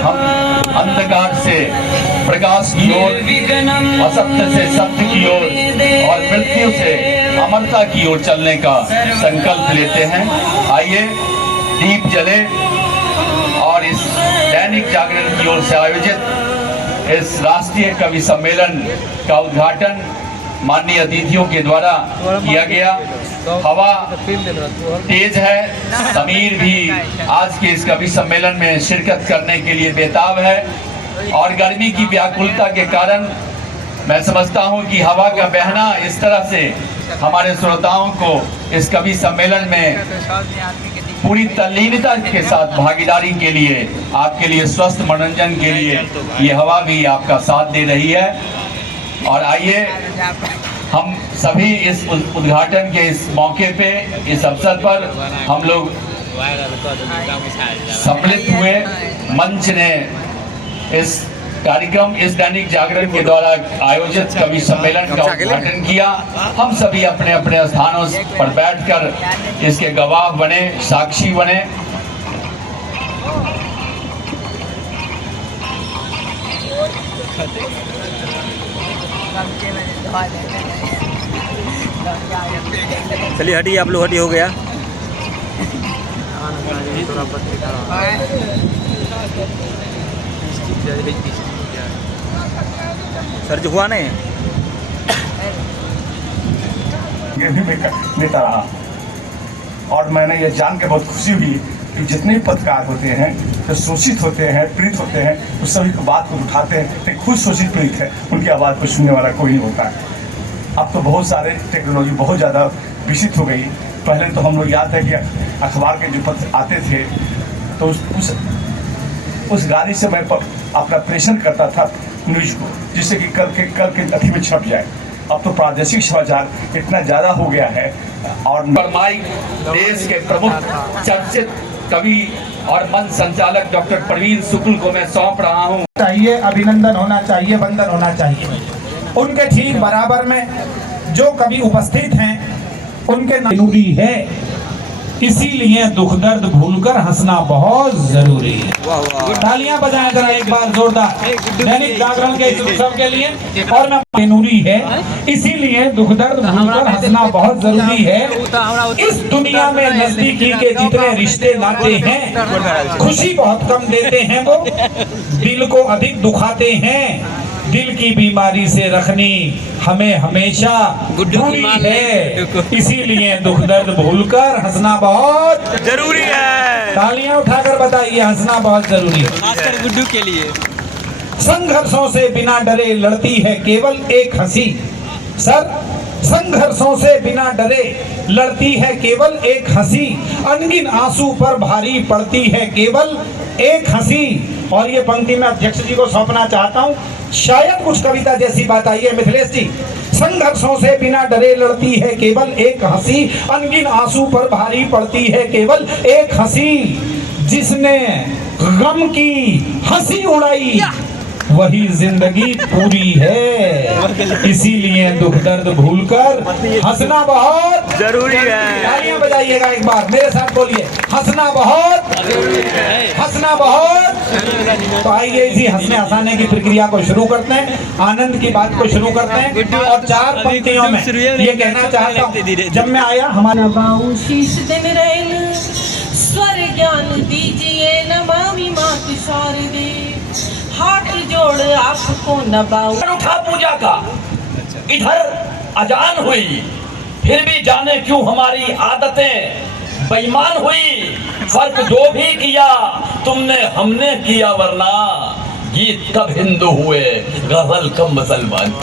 हम अंधकार से प्रकाश की ओर, असत्य से सत्य की ओर और मृत्यु से अमरता की ओर चलने का संकल्प लेते हैं। आइए दीप जले और इस दैनिक जागरण की ओर से आयोजित इस राष्ट्रीय कवि सम्मेलन का उद्घाटन माननीय अतिथियों के द्वारा किया गया। हवा तेज है, समीर भी आज के इस कवि सम्मेलन में शिरकत करने के लिए बेताब है और गर्मी की व्याकुलता के कारण मैं समझता हूं कि हवा का बहना इस तरह से हमारे श्रोताओं को इस कवि सम्मेलन में पूरी तल्लीनता के साथ भागीदारी के लिए, आपके लिए स्वस्थ मनोरंजन के लिए ये हवा भी आपका साथ दे रही है। और आइए हम सभी इस उद्घाटन के इस मौके पे, इस अवसर पर हम लोग सम्मिलित हुए। मंच ने इस कार्यक्रम, इस दैनिक जागरण के द्वारा आयोजित कवि सम्मेलन का उद्घाटन किया। हम सभी अपने अपने स्थानों पर बैठकर इसके गवाह बने, साक्षी बने। चलिए हटी, आप लोग हटी, हो गया। सर जो हुआ नहीं ये भी नेता रहा और मैंने ये जान के बहुत खुशी हुई कि जितने भी पत्रकार होते हैं जो शोषित होते हैं, पीड़ित होते हैं, उस सभी को बात को उठाते हैं। लेकिन खुद शोषित पीड़ित है, उनकी आवाज़ को सुनने वाला कोई नहीं होता है। अब तो बहुत सारे टेक्नोलॉजी बहुत ज़्यादा विकसित हो गई। पहले तो हम लोग याद है कि अखबार के जो पत्र आते थे तो उस गाड़ी से मैं अपना प्रेषण करता था न्यूज़ को, जिससे कि कल के अथी में छप जाए। अब तो प्रादेशिक समाचार इतना ज़्यादा हो गया है। और माइक देश के प्रमुख चर्चित कवि और मंच संचालक डॉक्टर प्रवीण शुक्ल को मैं सौंप रहा हूँ। चाहिए, अभिनंदन होना चाहिए, वंदन होना चाहिए। उनके ठीक बराबर में जो कवि उपस्थित हैं उनके जरूरी है, इसीलिए दुख दर्द भूलकर हंसना बहुत जरूरी है। तालियां बजाएं जरा एक बार जोरदार दैनिक जागरण के इस उत्सव के लिए। और मैं जरूरी है, इसीलिए दुख दर्द भूलकर हंसना बहुत जरूरी है। इस दुनिया में नजदीकी के जितने रिश्ते नाते हैं, खुशी बहुत कम देते हैं, वो दिल को अधिक दुखाते हैं। दिल की बीमारी से रखनी हमें हमेशा दूरी है, इसीलिए दुख दर्द भूलकर हंसना बहुत जरूरी है। तालियां उठाकर बताइए, हंसना बहुत जरूरी है। खासकर गुड्डू के लिए। संघर्षों से बिना डरे लड़ती है केवल एक हंसी। सर, संघर्षों से बिना डरे लड़ती है केवल एक हंसी। अनगिन आंसू पर भारी पड़ती है केवल एक हंसी। और ये पंक्ति मैं अध्यक्ष जी को सौंपना चाहता हूँ, शायद कुछ कविता जैसी बात आई है। मिथिलेश जी, संघर्षों से बिना डरे लड़ती है केवल एक हंसी। अनगिन आंसू पर भारी पड़ती है केवल एक हंसी। जिसने गम की हंसी उड़ाई वही जिंदगी पूरी है, इसीलिए दुख दर्द भूलकर हंसना बहुत जरूरी है। तालियां बजाइएगा एक बार, मेरे साथ बोलिए, हंसना बहुत जरूरी है, हंसना बहुत। तो आइए इसी हंसने हंसाने की प्रक्रिया को शुरू करते हैं, आनंद की बात को शुरू करते हैं। और 4 पंक्तियों में ये कहना चाहता हूँ, जब मैं आया हमारा स्वर ज्ञान दीजिए, नमामि मातु शारदे, हाथ जोड़ आपको नबाऊ। उठा पूजा का, इधर अजान हुई, फिर भी जाने क्यों हमारी आदतें बेईमान हुई। फर्क जो भी किया तुमने हमने किया, वरना गीत कब हिंदू हुए, गजल कब मुसलमान।